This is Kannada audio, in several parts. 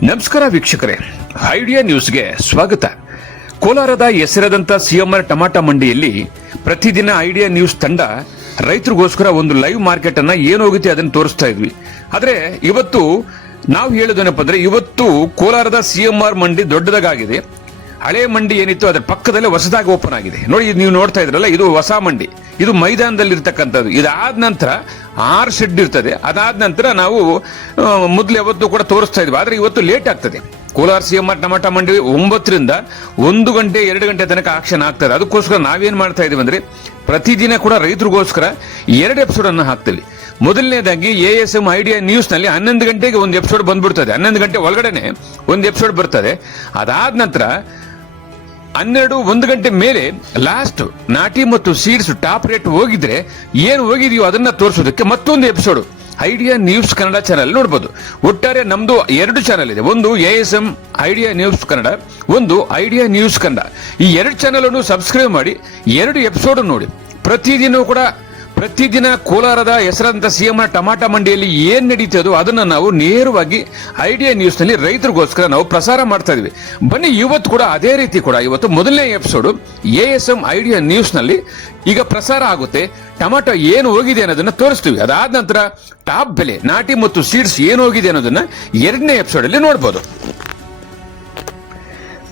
ನಮಸ್ಕಾರ ವೀಕ್ಷಕರೇ, ಐಡಿಯಾ ನ್ಯೂಸ್ಗೆ ಸ್ವಾಗತ. ಕೋಲಾರದ ಹೆಸರಾದಂಥ ಸಿಎಂಆರ್ ಟಮಾಟ ಮಂಡಿಯಲ್ಲಿ ಪ್ರತಿದಿನ ಐಡಿಯಾ ನ್ಯೂಸ್ ತಂಡ ರೈತರಿಗೋಸ್ಕರ ಒಂದು ಲೈವ್ ಮಾರ್ಕೆಟ್ ಅನ್ನ ಏನೋಗುತ್ತೆ ಅದನ್ನು ತೋರಿಸ್ತಾ ಇದ್ವಿ. ಆದ್ರೆ ಇವತ್ತು ನಾವು ಹೇಳೋದೇನಪ್ಪ ಅಂದ್ರೆ, ಇವತ್ತು ಕೋಲಾರದ ಸಿಎಂಆರ್ ಮಂಡಿ ದೊಡ್ಡದಾಗಿದೆ. ಹಳೆ ಮಂಡಿ ಏನಿತ್ತು ಅದರ ಪಕ್ಕದಲ್ಲೇ ಹೊಸದಾಗಿ ಓಪನ್ ಆಗಿದೆ. ನೋಡಿ, ನೀವು ನೋಡ್ತಾ ಇದ್ರಲ್ಲ, ಇದು ಹೊಸ ಮಂಡಿ. ಇದು ಮೈದಾನದಲ್ಲಿ ಇರ್ತಕ್ಕಂಥದ್ದು. ಇದಾದ ನಂತರ 6 ಶೆಡ್ ಇರ್ತದೆ. ಅದಾದ ನಂತರ ನಾವು ಮೊದಲು ಯಾವತ್ತು ಕೂಡ ತೋರಿಸ್ತಾ ಇದ್ವಿ. ಆದ್ರೆ ಇವತ್ತು ಲೇಟ್ ಆಗ್ತದೆ. ಕೋಲಾರ ಸಿಎಂಆರ್ ಟಮಾಟ ಮಂಡಿ 9 ರಿಂದ 1 ಗಂಟೆ 2 ಗಂಟೆ ತನಕ ಆಕ್ಷನ್ ಆಗ್ತದೆ. ಅದಕ್ಕೋಸ್ಕರ ನಾವೇನ್ ಮಾಡ್ತಾ ಇದೀವಿ ಅಂದ್ರೆ, ಪ್ರತಿದಿನ ಕೂಡ ರೈತರಿಗೋಸ್ಕರ 2 ಎಪಿಸೋಡ್ ಅನ್ನು ಹಾಕ್ತೀವಿ. ಮೊದಲನೇದಾಗಿ ASM ಐಡಿಯಾ ನ್ಯೂಸ್ ನಲ್ಲಿ 11 ಗಂಟೆಗೆ ಒಂದು ಎಪಿಸೋಡ್ ಬಂದ್ಬಿಡ್ತದೆ. 11 ಗಂಟೆ ಒಳಗಡೆನೆ ಒಂದು ಎಪಿಸೋಡ್ ಬರ್ತದೆ. ಅದಾದ ನಂತರ 1 ಗಂಟೆ ಮೇಲೆ ಲಾಸ್ಟ್ ನಾಟಿ ಮತ್ತು ಸೀಡ್ಸ್ ಟಾಪ್ ರೇಟ್ ಹೋಗಿದ್ರೆ ಏನು ಹೋಗಿದೆಯೋ ಅದನ್ನ ತೋರಿಸೋದಕ್ಕೆ ಮತ್ತೊಂದು episode idea news Kannada channel ನೋಡಬಹುದು. ಒಟ್ಟಾರೆ ನಮ್ದು 2 ಚಾನಲ್ ಇದೆ. ಒಂದು ASM ಐಡಿಯಾ ನ್ಯೂಸ್ ಕನ್ನಡ, ಒಂದು ಐಡಿಯಾ ನ್ಯೂಸ್ ಕನ್ನಡ. ಈ 2 ಚಾನಲ್ ಅನ್ನು ಸಬ್ಸ್ಕ್ರೈಬ್ ಮಾಡಿ 2 ಎಪಿಸೋಡ್ ನೋಡಿ. ಪ್ರತಿದಿನ ಕೋಲಾರದ ಹೆಸರಾದಂಥ ಸಿಎಂಆರ್ ಟಮಾಟ ಮಂಡಿಯಲ್ಲಿ ಏನ್ ನಡೀತದೋ ಅದನ್ನ ನಾವು ನೇರವಾಗಿ ಐಡಿಯಾ ನ್ಯೂಸ್ ನಲ್ಲಿ ರೈತರಿಗೋಸ್ಕರ ನಾವು ಪ್ರಸಾರ ಮಾಡ್ತಾ ಇದೀವಿ. ಬನ್ನಿ, ಇವತ್ತು ಕೂಡ ಅದೇ ರೀತಿ ಕೂಡ ಇವತ್ತು ಮೊದಲನೇ ಎಪಿಸೋಡ್ ASM ಐಡಿಯಾ ನ್ಯೂಸ್ ನಲ್ಲಿ ಈಗ ಪ್ರಸಾರ ಆಗುತ್ತೆ. ಟೊಮಾಟೊ ಏನು ಹೋಗಿದೆ ಅನ್ನೋದನ್ನ ತೋರಿಸ್ತೀವಿ. ಅದಾದ ನಂತರ ಟಾಪ್ ಬೆಲೆ, ನಾಟಿ ಮತ್ತು ಸೀಡ್ಸ್ ಏನು ಹೋಗಿದೆ ಅನ್ನೋದನ್ನ 2ನೇ ಎಪಿಸೋಡ್ ಅಲ್ಲಿ ನೋಡಬಹುದು.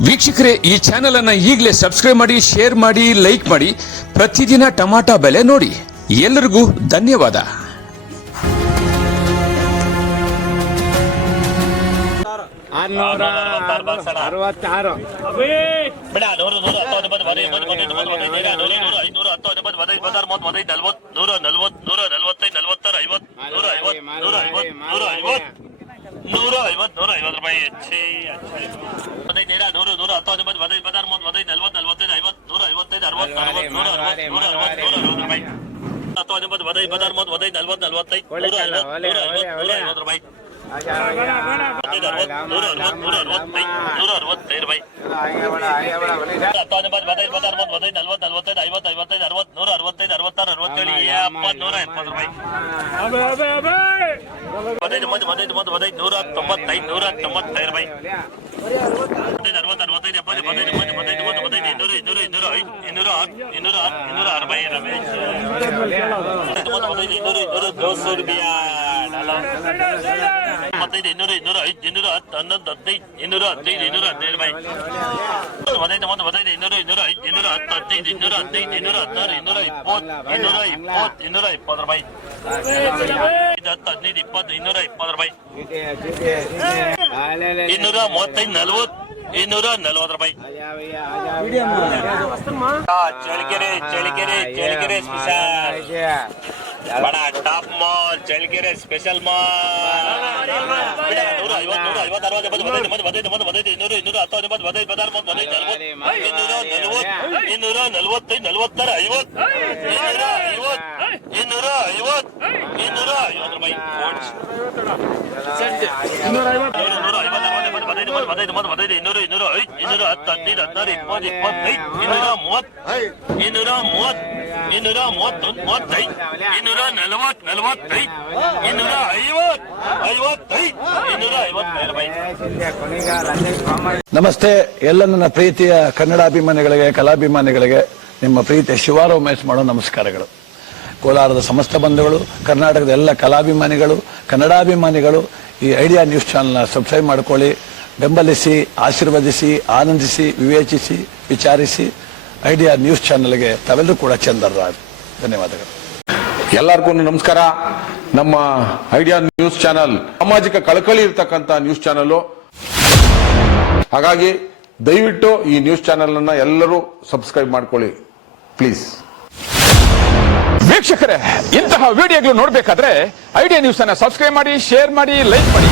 ವೀಕ್ಷಕರೇ, ಈ ಚಾನೆಲ್ ಅನ್ನ ಈಗಲೇ ಸಬ್ಸ್ಕ್ರೈಬ್ ಮಾಡಿ, ಶೇರ್ ಮಾಡಿ, ಲೈಕ್ ಮಾಡಿ. ಪ್ರತಿದಿನ ಟೊಮಾಟೊ ಬೆಲೆ ನೋಡಿ. ಎಲ್ಲರಿಗೂ ಧನ್ಯವಾದ. ಚಳ್ಳಕೆರೆ ಬಡ top mall, Challakere special mall. 250 ನಮಸ್ತೆ ಎಲ್ಲ ನನ್ನ ಪ್ರೀತಿಯ ಕನ್ನಡಾಭಿಮಾನಿಗಳಿಗೆ, ಕಲಾಭಿಮಾನಿಗಳಿಗೆ ನಿಮ್ಮ ಪ್ರೀತಿಯ ಶಿವಾರ ಉಮೇಶ್ ಮಾಡೋ ನಮಸ್ಕಾರಗಳು. ಕೋಲಾರದ ಸಮಸ್ತ ಬಂಧುಗಳು, ಕರ್ನಾಟಕದ ಎಲ್ಲ ಕಲಾಭಿಮಾನಿಗಳು, ಕನ್ನಡಾಭಿಮಾನಿಗಳು ಈ ಐಡಿಯಾ ನ್ಯೂಸ್ ಚಾನೆಲ್ನ ಸಬ್ಸ್ಕ್ರೈಬ್ ಮಾಡ್ಕೊಳ್ಳಿ, ಬೆಂಬಲಿಸಿ, ಆಶೀರ್ವದಿಸಿ, ಆನಂದಿಸಿ, ವಿವೇಚಿಸಿ, ವಿಚಾರಿಸಿ. ಐಡಿಯಾ ನ್ಯೂಸ್ ಚಾನೆಲ್ಗೆ ತಾವೆಲ್ಲರೂ ಕೂಡ ಚಂದರ್ರಾಜ್. ಧನ್ಯವಾದಗಳು. ಎಲ್ಲರಿಗೂ ನಮಸ್ಕಾರ. ನಮ್ಮ ಐಡಿಯಾ ನ್ಯೂಸ್ ಚಾನಲ್ ಸಾಮಾಜಿಕ ಕಳಕಳಿ ಇರ್ತಕ್ಕಂಥ ನ್ಯೂಸ್ ಚಾನಲ್. ಹಾಗಾಗಿ ದಯವಿಟ್ಟು ಈ ನ್ಯೂಸ್ ಚಾನೆಲ್ ಅನ್ನ ಎಲ್ಲರೂ ಸಬ್ಸ್ಕ್ರೈಬ್ ಮಾಡ್ಕೊಳ್ಳಿ ಪ್ಲೀಸ್. ವೀಕ್ಷಕರೇ, ಇಂತಹ ವಿಡಿಯೋಗಳು ನೋಡಬೇಕಾದ್ರೆ ಐಡಿಯಾ ನ್ಯೂಸ್ ಅನ್ನ ಸಬ್ಸ್ಕ್ರೈಬ್ ಮಾಡಿ, ಶೇರ್ ಮಾಡಿ, ಲೈಕ್ ಮಾಡಿ.